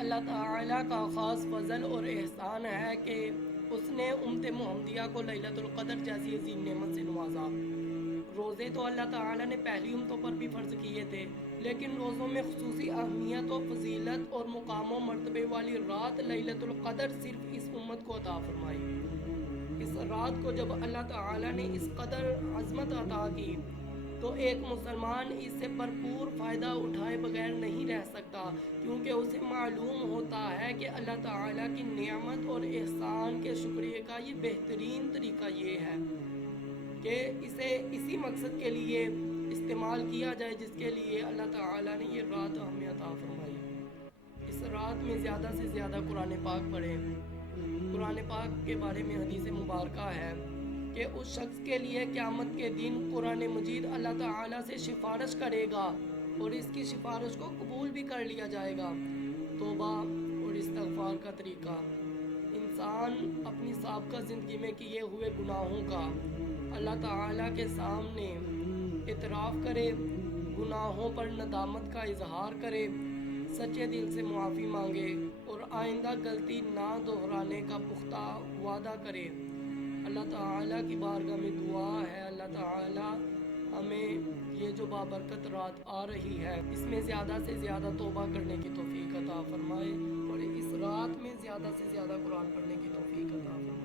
اللہ تعالیٰ کا خاص فضل اور احسان ہے کہ اس نے امت محمدیہ کو لیلۃ القدر جیسی عظیم نعمت سے نوازا۔ روزے تو اللہ تعالیٰ نے پہلی امتوں پر بھی فرض کیے تھے، لیکن روزوں میں خصوصی اہمیت و فضیلت اور مقام و مرتبے والی رات لیلۃ القدر صرف اس امت کو عطا فرمائی۔ اس رات کو جب اللہ تعالیٰ نے اس قدر عظمت عطا کی تو ایک مسلمان اس سے بھرپور فائدہ اٹھائے بغیر نہیں رہ سکتا، کیونکہ اسے معلوم ہوتا ہے کہ اللہ تعالیٰ کی نعمت اور احسان کے شکریہ کا یہ بہترین طریقہ یہ ہے کہ اسے اسی مقصد کے لیے استعمال کیا جائے جس کے لیے اللہ تعالیٰ نے یہ رات ہمیں عطا فرمائی۔ اس رات میں زیادہ سے زیادہ قرآن پاک پڑھیں۔ قرآن پاک کے بارے میں حدیث مبارکہ ہے کہ اس شخص کے لیے قیامت کے دن قرآن مجید اللہ تعالیٰ سے سفارش کرے گا اور اس کی سفارش کو قبول بھی کر لیا جائے گا۔ توبہ اور استغفار کا طریقہ: انسان اپنی سابقہ زندگی میں کیے ہوئے گناہوں کا اللہ تعالیٰ کے سامنے اعتراف کرے، گناہوں پر ندامت کا اظہار کرے، سچے دل سے معافی مانگے اور آئندہ غلطی نہ دہرانے کا پختہ وعدہ کرے۔ اللہ تعالیٰ کی بارگاہ میں دعا ہے اللہ تعالیٰ ہمیں یہ جو بابرکت رات آ رہی ہے اس میں زیادہ سے زیادہ توبہ کرنے کی توفیق عطا فرمائے اور اس رات میں زیادہ سے زیادہ قرآن پڑھنے کی توفیق عطا فرمائے۔